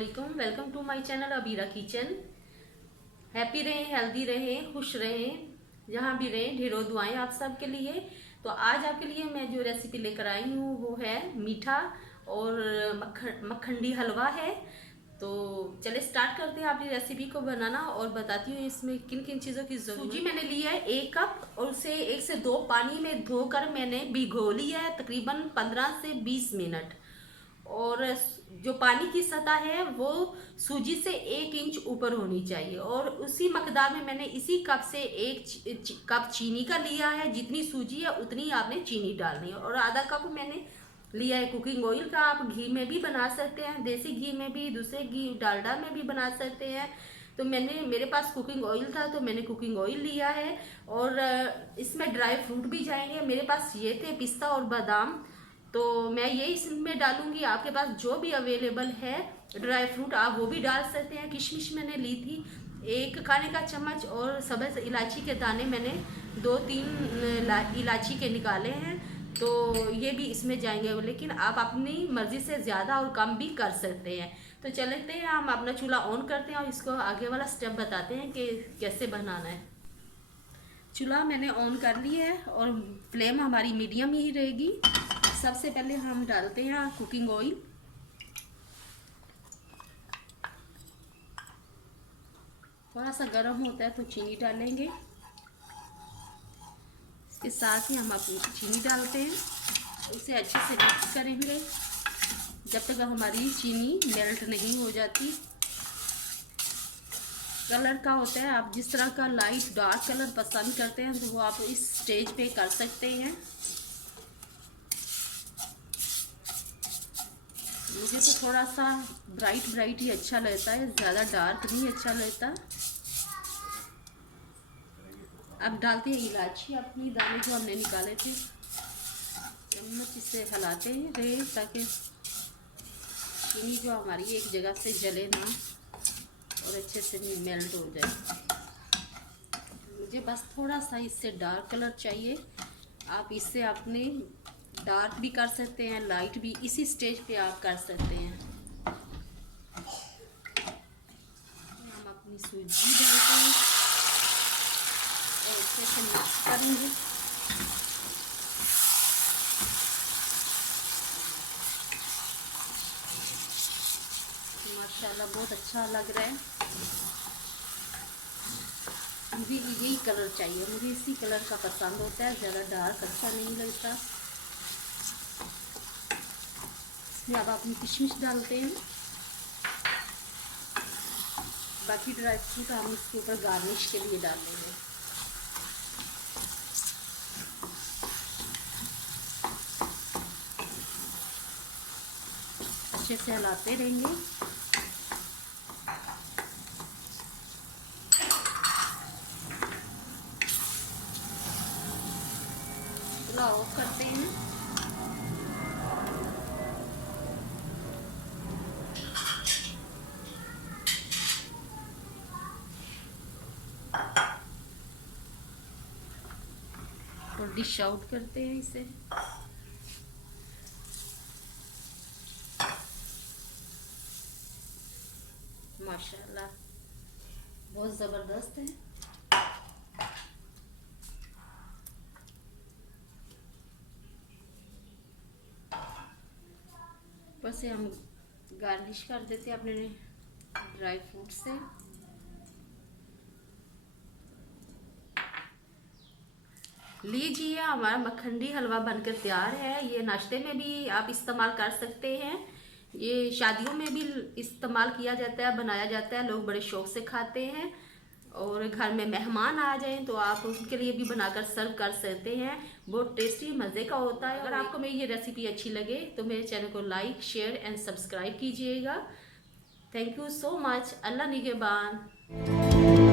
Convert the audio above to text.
अस्सलामुअलैकुम। Welcome to my channel Abira kitchen. Happy रहें, healthy रहें, खुश रहें, जहाँ भी रहें। ढेरों दुआएं आप सब के लिए। तो आज आपके लिए मैं जो रेसिपी लेकर आई हूँ वो है मीठा और मखंडी हलवा है। तो चले स्टार्ट करते हैं अपनी रेसिपी को बनाना और बताती हूँ इसमें किन किन चीज़ों की जरूरत। सूजी मैंने लिया है 1 कप और उसे 1 से 2 पानी में धोकर मैंने भिगो लिया है तकरीबन 15 से 20 मिनट। और जो पानी की सतह है वो सूजी से 1 इंच ऊपर होनी चाहिए। और उसी मकदार में मैंने इसी कप से 1 कप चीनी का लिया है। जितनी सूजी है उतनी आपने चीनी डालनी है। और आधा कप मैंने लिया है कुकिंग ऑयल का। आप घी में भी बना सकते हैं, देसी घी में भी, दूसरे घी डालडा में भी बना सकते हैं। तो मेरे पास कुकिंग ऑयल था तो मैंने कुकिंग ऑयल लिया है। और इसमें ड्राई फ्रूट भी जाएंगे। मेरे पास ये थे पिस्ता और बादाम, तो मैं ये इसमें डालूंगी। आपके पास जो भी अवेलेबल है ड्राई फ्रूट आप वो भी डाल सकते हैं। किशमिश मैंने ली थी 1 खाने का चम्मच और सब्ज़ इलायची के दाने मैंने 2-3 इलायची के निकाले हैं। तो ये भी इसमें जाएंगे, लेकिन आप अपनी मर्ज़ी से ज़्यादा और कम भी कर सकते हैं। तो चलते हैं, हम अपना चूल्हा ऑन करते हैं और इसको आगे वाला स्टेप बताते हैं कि कैसे बनाना है। चूल्हा मैंने ऑन कर लिया है और फ्लेम हमारी मीडियम ही रहेगी। सबसे पहले हम डालते हैं कुकिंग ऑयल। थोड़ा सा गर्म होता है तो चीनी डालेंगे। इसके साथ ही हम अपनी चीनी डालते हैं, उसे अच्छे से मिक्स करेंगे जब तक हमारी चीनी मेल्ट नहीं हो जाती। कलर का होता है, आप जिस तरह का लाइट डार्क कलर पसंद करते हैं तो वो आप इस स्टेज पे कर सकते हैं। मुझे तो थोड़ा सा ब्राइट ही अच्छा लगता है, ज़्यादा डार्क नहीं अच्छा लगता। अब डालते हैं इलायची, अपनी दाने जो हमने निकाले थे। चम्मच इसे हिलाते हैं रहे ताकि चीनी जो हमारी एक जगह से जले ना और अच्छे से मेल्ट हो जाए। मुझे बस थोड़ा सा इससे डार्क कलर चाहिए। आप इससे अपने डार्क भी कर सकते हैं, लाइट भी इसी स्टेज पे आप कर सकते हैं। हम अपनी सूजी डालते हैं और अच्छे से मिक्स करेंगे। माशाल्लाह बहुत अच्छा लग रहा है। मुझे यही कलर चाहिए, मुझे इसी कलर का पसंद होता है, ज़्यादा डार्क अच्छा नहीं लगता। अब अपनी किशमिश डालते हैं। बाकी ड्राई फ्रूट हम इसके ऊपर गार्निश के लिए डालेंगे। अच्छे से हिलाते रहेंगे। चूल्हा ऑफ करते हैं। और डिश आउट करते हैं इसे। माशाल्लाह बहुत ज़बरदस्त है। ऊपर से हम गार्निश कर देते हैं अपने ड्राई फ्रूट से। लीजिए, हमारा मखंडी हलवा बनकर तैयार है। ये नाश्ते में भी आप इस्तेमाल कर सकते हैं, ये शादियों में भी इस्तेमाल किया जाता है, बनाया जाता है, लोग बड़े शौक से खाते हैं। और घर में मेहमान आ जाएं तो आप उनके लिए भी बनाकर सर्व कर सकते हैं। बहुत टेस्टी मज़े का होता है। अगर आपको मेरी ये रेसिपी अच्छी लगे तो मेरे चैनल को लाइक, शेयर एंड सब्सक्राइब कीजिएगा। Thank you so much. Allah निगहबान।